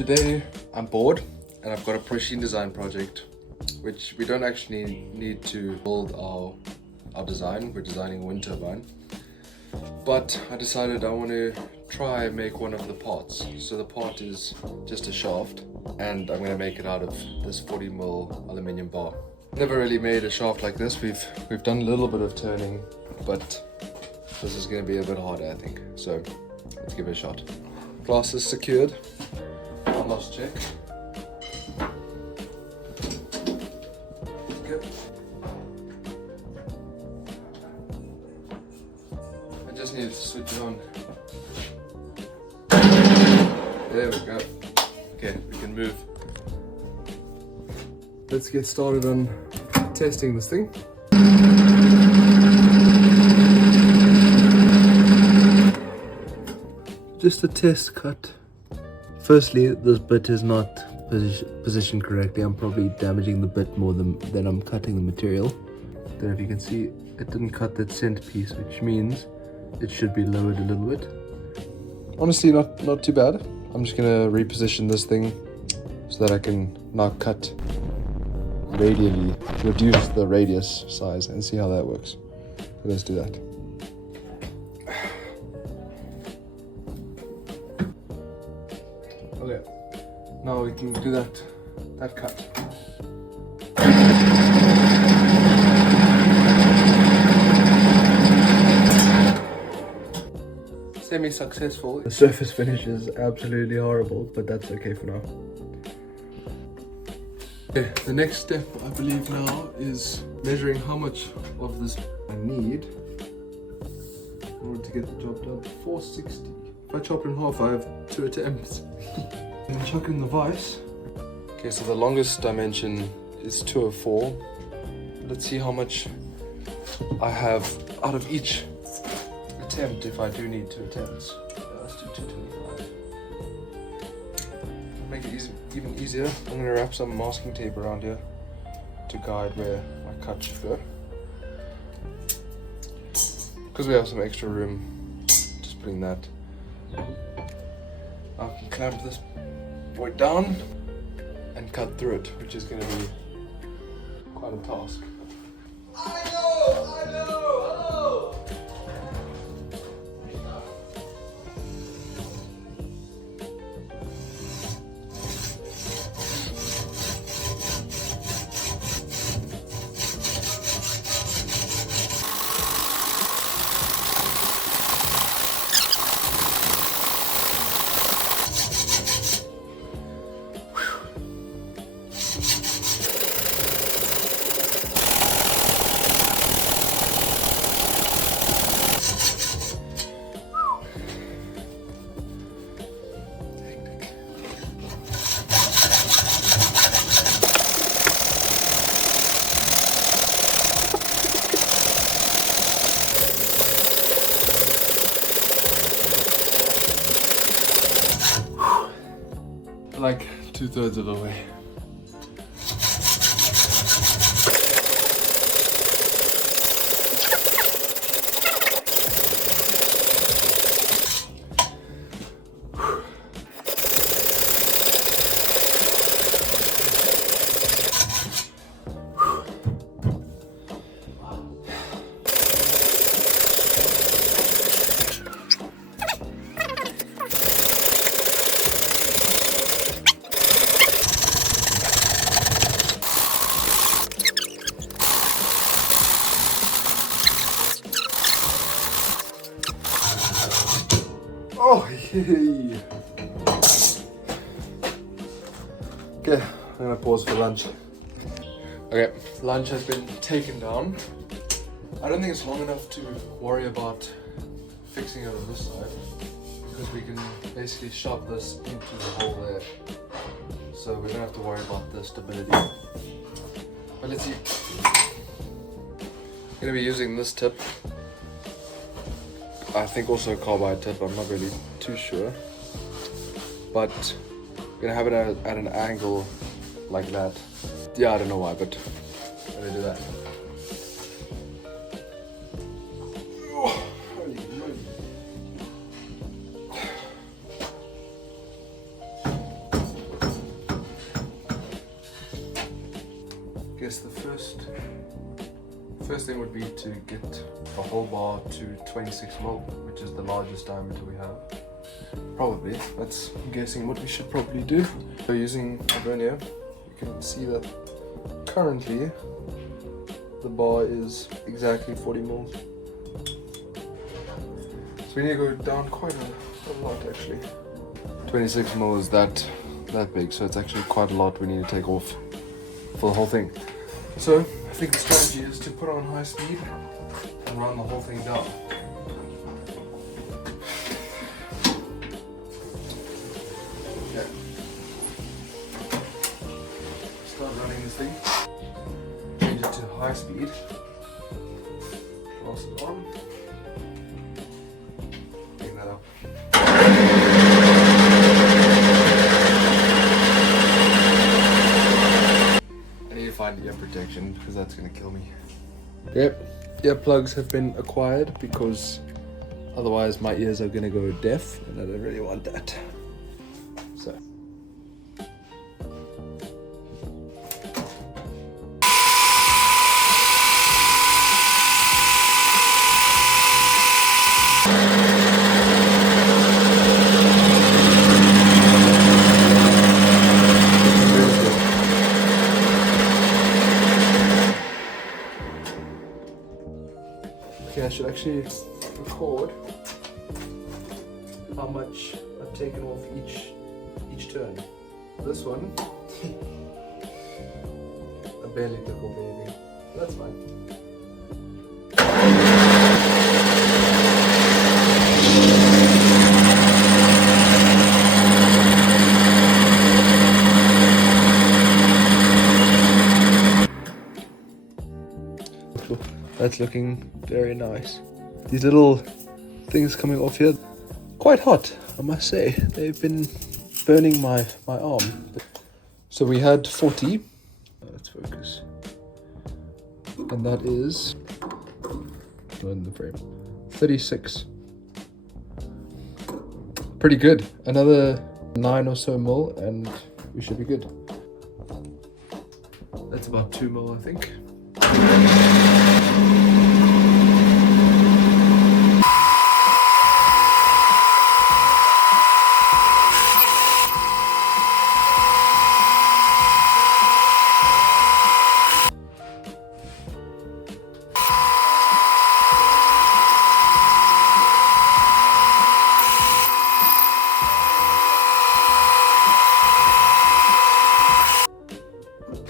Today I'm bored and I've got a machine design project which we don't actually need to build our design. We're designing a wind turbine, but I decided I want to try make one of the parts. So the part is just a shaft and I'm going to make it out of this 40mm aluminium bar. Never really made a shaft like this. We've done a little bit of turning, but this is going to be a bit harder, I think. So let's give it a shot. Glass is secured. One last check. Good. I just need to switch it on. There we go. Okay, we can move. Let's get started on testing this thing. Just a test cut. Firstly, this bit is not positioned correctly. I'm probably damaging the bit more than I'm cutting the material. Then if you can see, it didn't cut that centerpiece, which means it should be lowered a little bit. Honestly, not too bad. I'm just gonna reposition this thing so that I can now cut radially, reduce the radius size and see how that works. So let's do that. Okay, now we can do that cut. Semi-successful. The surface finish is absolutely horrible, but that's okay for now. Okay, the next step I believe now is measuring how much of this I need in order to get the job done. 460. If I chop it in half, I have 2 attempts. And then chuck in the vise. Okay, so the longest dimension is 204. Let's see how much I have out of each attempt if I do need 2 attempts. Let's do 225. Make it even easier, I'm going to wrap some masking tape around here to guide where my cut should go. Because we have some extra room, just putting that. I can clamp this boy down and cut through it, which is going to be quite a task. I know, hello! Like 2/3 of the way. Oh, yay. Okay, I'm gonna pause for lunch. Okay, lunch has been taken down. I don't think it's long enough to worry about fixing it on this side, because we can basically shove this into the hole there. So we don't have to worry about the stability. But let's see. I'm gonna be using this tip. I think also a carbide tip, I'm not really too sure. But I'm gonna have it at an angle like that. Yeah, I don't know why, but I'm gonna do that. Oh, holy moly. guess the first thing would be to get the whole bar to 26mm, which is the largest diameter we have. Probably, that's I'm guessing what we should probably do. So using a vernier, you can see that currently the bar is exactly 40mm. So we need to go down quite a lot actually. 26mm is that big, so it's actually quite a lot we need to take off for the whole thing. So I think the strategy is to put on high speed and run the whole thing down. Okay. Start running this thing. Change it to high speed. Cross it on. Bring that up. Find ear protection because that's gonna kill me. Yep, earplugs have been acquired because otherwise my ears are gonna go deaf and I don't really want that. So. Okay, I should actually record how much I've taken off each turn. This one, I barely took off anything. That's fine. That's looking very nice. These little things coming off here, quite hot, I must say. They've been burning my arm. So we had 40. Let's focus. And that is not in the frame. 36. Pretty good. Another 9 or so mil, and we should be good. That's about 2 mil, I think.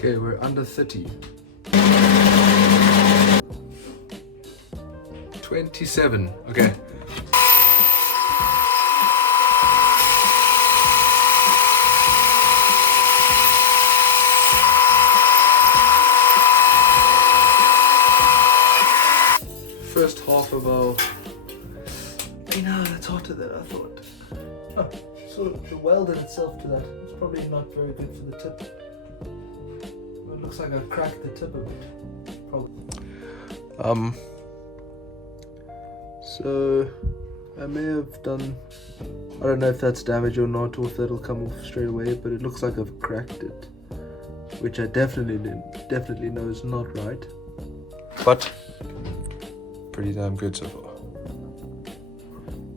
Okay, we're under 30. 27, okay. First half of our... Hey, no, that's hotter than I thought. Oh, so the weld in itself to that is probably not very good for the tip. It looks like I cracked the tip a bit. Probably. So I may have done, I don't know if that's damage or not, or if that'll come off straight away, but it looks like I've cracked it, which I definitely know is not right. But pretty damn good so far.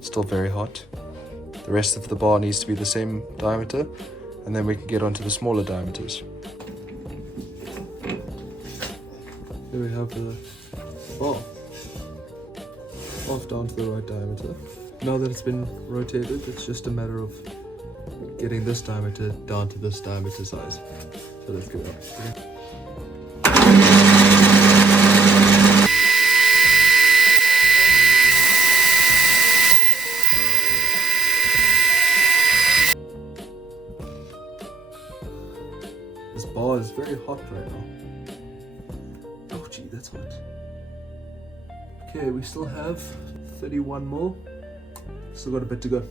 Still very hot. The rest of the bar needs to be the same diameter, and then we can get onto the smaller diameters. Here we have the bar. Off down to the right diameter. Now that it's been rotated, it's just a matter of getting this diameter down to this diameter size. So let's get it. This bar is very hot right now. Oh gee, that's hot. Okay, we still have 31 more. Still got a bit to go.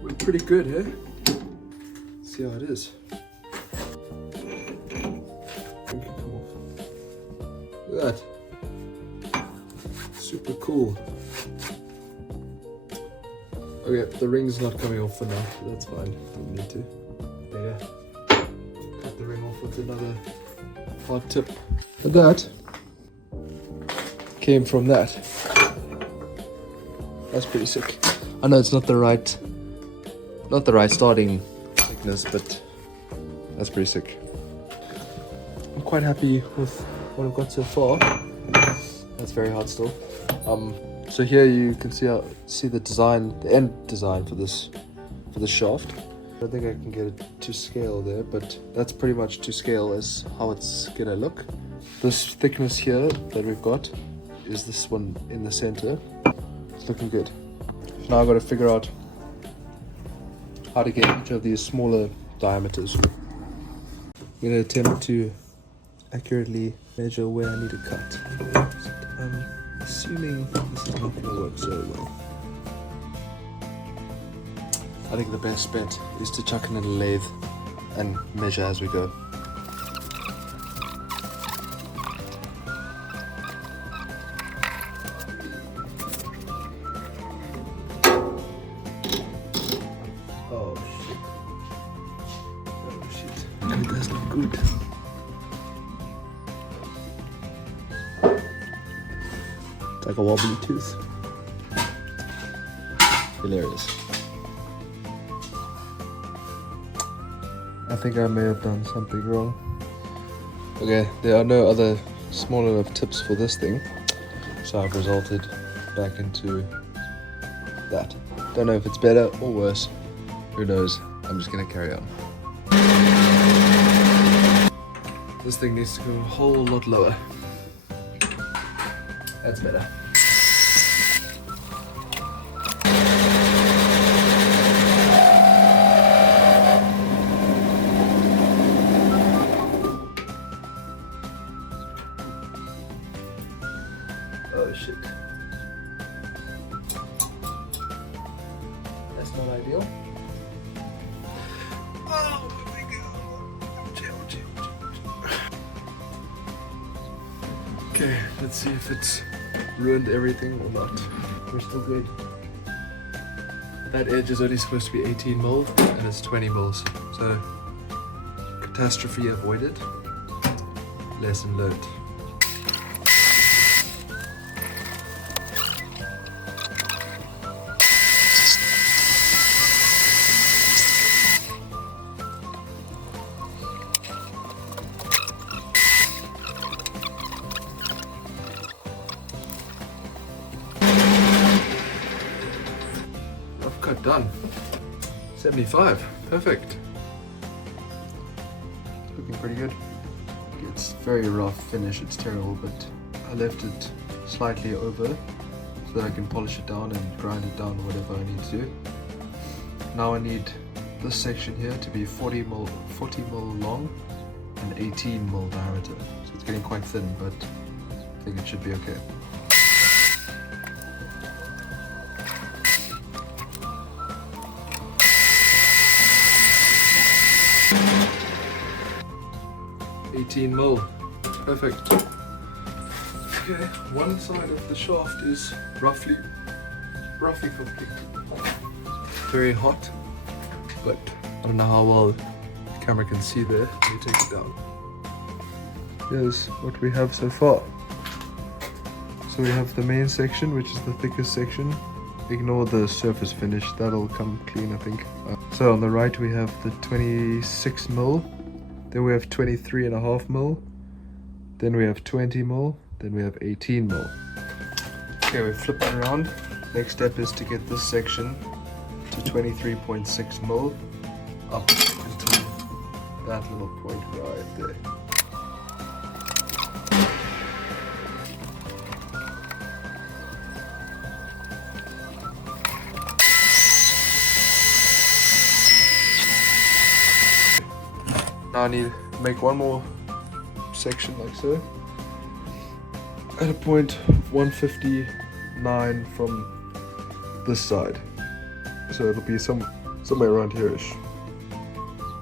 We're pretty good here. Let's see how it is. Come off. Look at that. Super cool. Okay, the ring's not coming off for now, but that's fine. Don't need to. There. Cut the ring off with another hard tip. And that came from that. That's pretty sick. I know it's not the right starting thickness, but that's pretty sick. I'm quite happy with what I've got so far. That's very hard still. So here you can see the design, the end design for this shaft. I don't think I can get it to scale there, but that's pretty much to scale as how it's gonna look. This thickness here that we've got is this one in the center. It's looking good. So now I've got to figure out how to get each of these smaller diameters. I'm gonna attempt to accurately measure where I need to cut. I'm assuming this is not gonna work so well. I think the best bet is to chuck it in a lathe and measure as we go. Oh shit. That's not good. It's like a wobbly tooth. Hilarious. I think I may have done something wrong. Okay, there are no other small enough tips for this thing, so I've resulted back into that. Don't know if it's better or worse. Who knows? I'm just gonna carry on. This thing needs to go a whole lot lower. That's better. Oh shit. That's not ideal. Oh, my God. Okay, let's see if it's ruined everything or not. We're still good. That edge is only supposed to be 18 mil and it's 20 mils. So, catastrophe avoided. Lesson learned. Cut done. 75. Perfect. Looking pretty good. It's very rough finish. It's terrible, but I left it slightly over so that I can polish it down and grind it down whatever I need to do. Now I need this section here to be 40 mil long and 18 mil diameter. So it's getting quite thin, but I think it should be okay. Mil. Perfect. Okay, one side of the shaft is roughly complete. Very hot, but I don't know how well the camera can see there. Let me take it down. Here's what we have so far. So we have the main section, which is the thickest section. Ignore the surface finish, that'll come clean, I think. So on the right we have the 26 mil. Then we have 23.5 mil, then we have 20 mil, then we have 18 mil. Okay, we flip it around. Next step is to get this section to 23.6 mil up until that little point right there. Now I need to make one more section like so, at a point of 159 from this side. So it'll be somewhere around here-ish.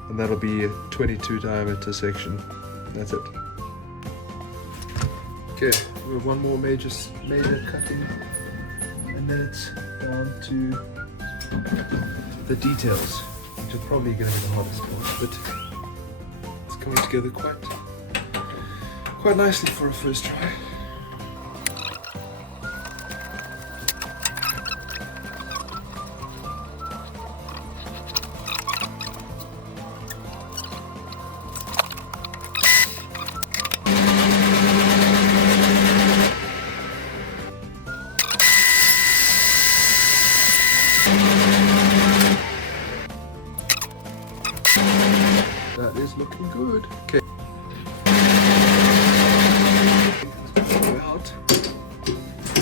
And that'll be a 22 diameter section. That's it. Okay, we have one more major cutting, and then it's down to the details, which are probably going to be the hardest part, but it's coming together quite nicely for a first try. That is looking good. Okay. Let's go out.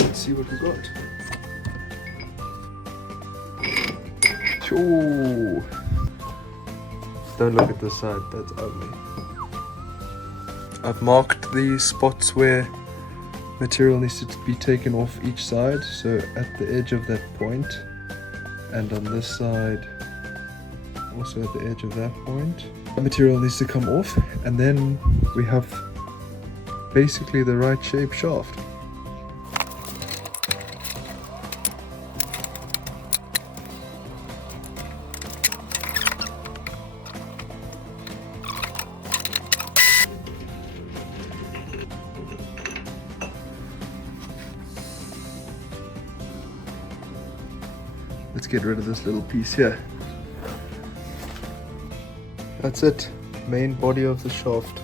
Let's see what we got. Ooh. Don't look at this side, that's ugly. I've marked the spots where material needs to be taken off each side. So at the edge of that point, and on this side, also at the edge of that point. The material needs to come off, and then we have basically the right shape shaft. Let's get rid of this little piece here. That's it. Main body of the shaft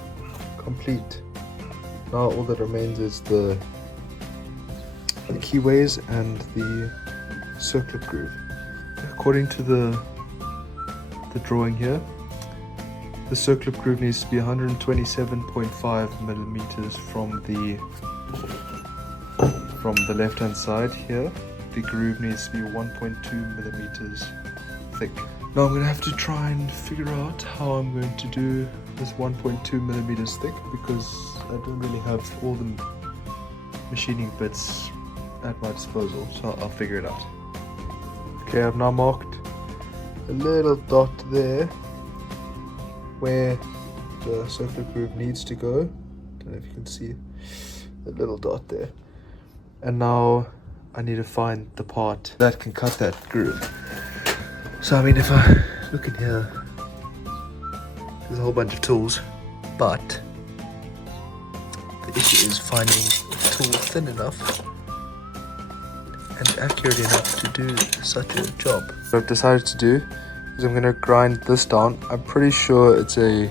complete. Now all that remains is the keyways and the circlip groove. According to the drawing here, the circlip groove needs to be 127.5 millimeters from the left hand side here. The groove needs to be 1.2 millimeters thick. Now I'm going to have to try and figure out how I'm going to do this 1.2 millimeters thick, because I don't really have all the machining bits at my disposal, so I'll figure it out. Okay, I've now marked a little dot there where the circular groove needs to go. Don't know if you can see the little dot there. And now I need to find the part that can cut that groove. So I mean, if I look in here, there's a whole bunch of tools, but the issue is finding a tool thin enough and accurate enough to do such a job. What I've decided to do is I'm going to grind this down. I'm pretty sure it's a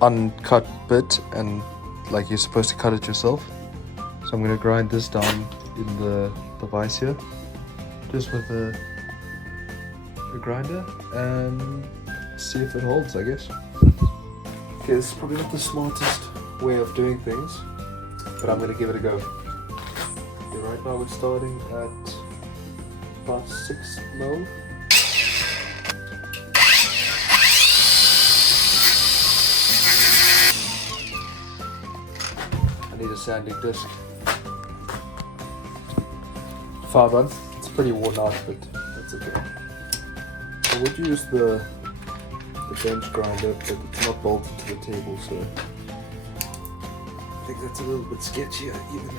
uncut bit, and like you're supposed to cut it yourself. So I'm going to grind this down in the vise here, just with a grinder, and see if it holds, I guess. Okay, this is probably not the smartest way of doing things, but I'm going to give it a go. Okay, right now we're starting at about 6 mil. I need a sanding disc. 5-1. It's pretty worn out, but that's okay. I would use the bench grinder, but it's not bolted to the table, so I think that's a little bit sketchier even.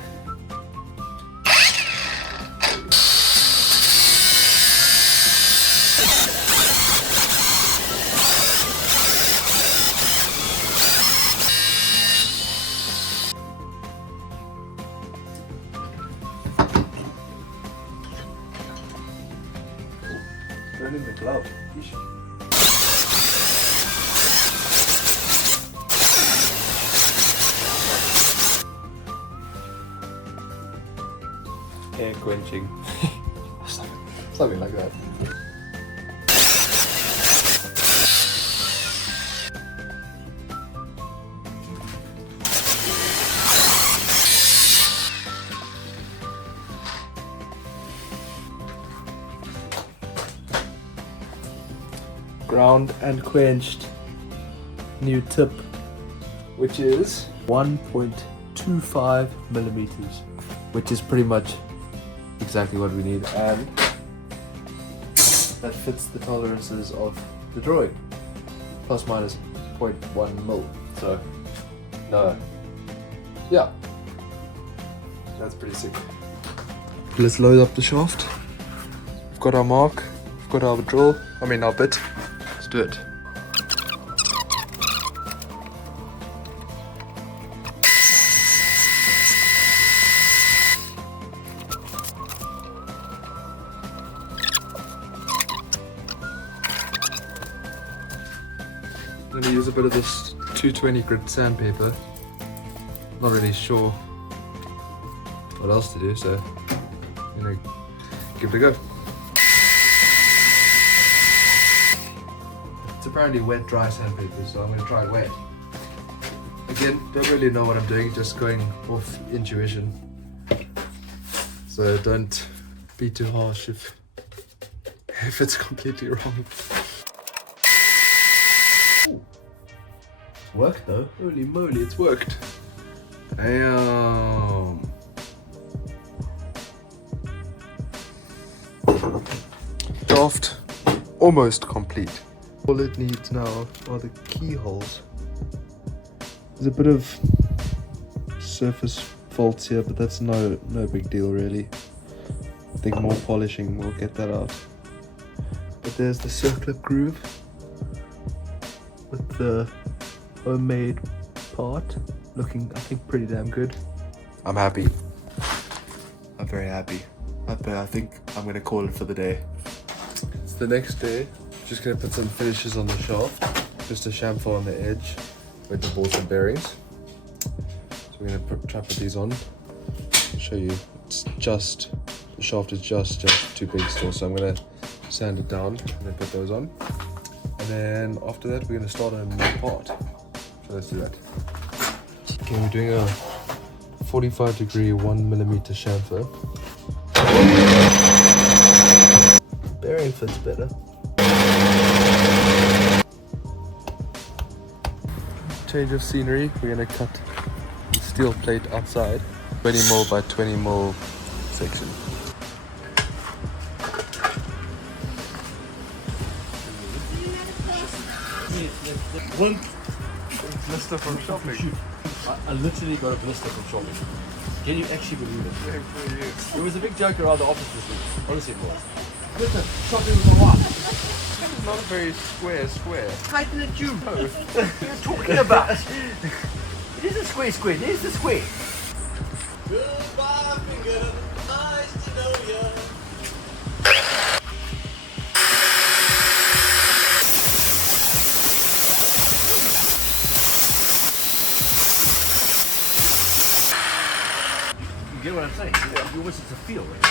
Burning the glove. Yeesh. Air quenching. Something like that. Ground and quenched new tip, which is 1.25 millimeters, which is pretty much exactly what we need, and that fits the tolerances of the drawing, plus minus 0.1 mil. So no, yeah, that's pretty sick. Let's load up the shaft. got our mark, we've got our drill, our bit. Let's do it. I'm going to use a bit of this 220 grit sandpaper. Not really sure what else to do, so I'm going to give it a go. It's apparently wet dry sandpaper, so I'm going to try it wet. Again, don't really know what I'm doing, just going off intuition. So don't be too harsh if it's completely wrong. Worked though, holy moly, it's worked. Damn. Draft almost complete. All it needs now are the keyholes. There's a bit of surface faults here, but that's no big deal really. I think more polishing will get that out. But there's the circular groove with the homemade part looking, I think, pretty damn good. I'm happy. I'm very happy. I think I'm gonna call it for the day. It's the next day. Just gonna put some finishes on the shaft. Just a chamfer on the edge with the bolts and bearings. So we're gonna try put these on. I'll show you. It's just, the shaft is just too big still, so I'm gonna sand it down and then put those on. And then after that we're gonna start on a new part. So let's do that. Okay, we're doing a 45-degree 1mm chamfer. Bearing fits better. Change of scenery. We're gonna cut the steel plate outside, 20mm by 20mm section. One blister from shopping. I literally got a blister from shopping. Can you actually believe it? It was a big joke around the office this week. Honestly, it was. Blister, shopping with my wife. This is not a very square. Tighten the tube. What are you talking about? It is a square. There's the square. Goodbye, finger. Nice to know ya. You get what I'm saying? You want it to feel, right?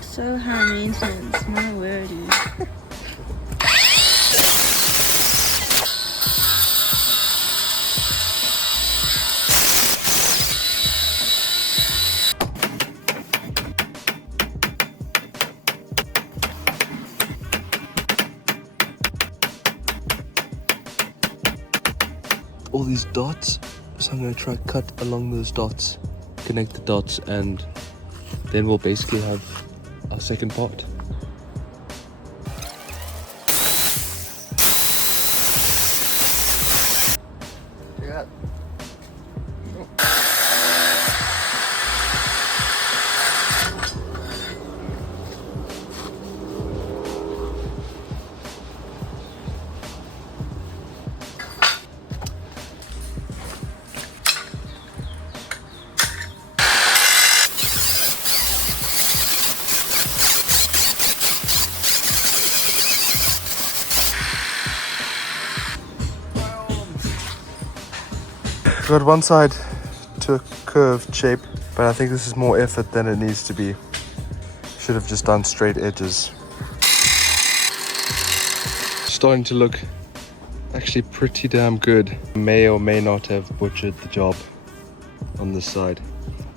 So high maintenance, my word. All these dots, so I'm going to try cut along those dots, connect the dots, and then we'll basically have our second part. Yeah. Got one side to a curved shape, but I think this is more effort than it needs to be. Should have just done straight edges. Starting to look actually pretty damn good. May or may not have butchered the job on this side.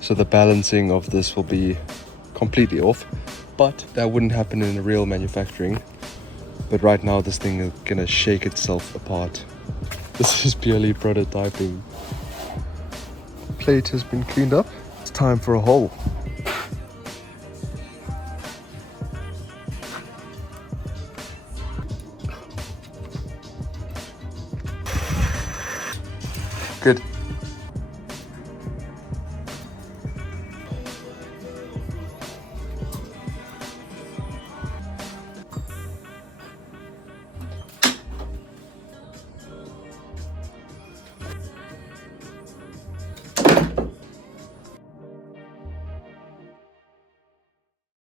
So the balancing of this will be completely off, but that wouldn't happen in a real manufacturing. But right now this thing is gonna shake itself apart. This is purely prototyping. Plate has been cleaned up. It's time for a hole. Good.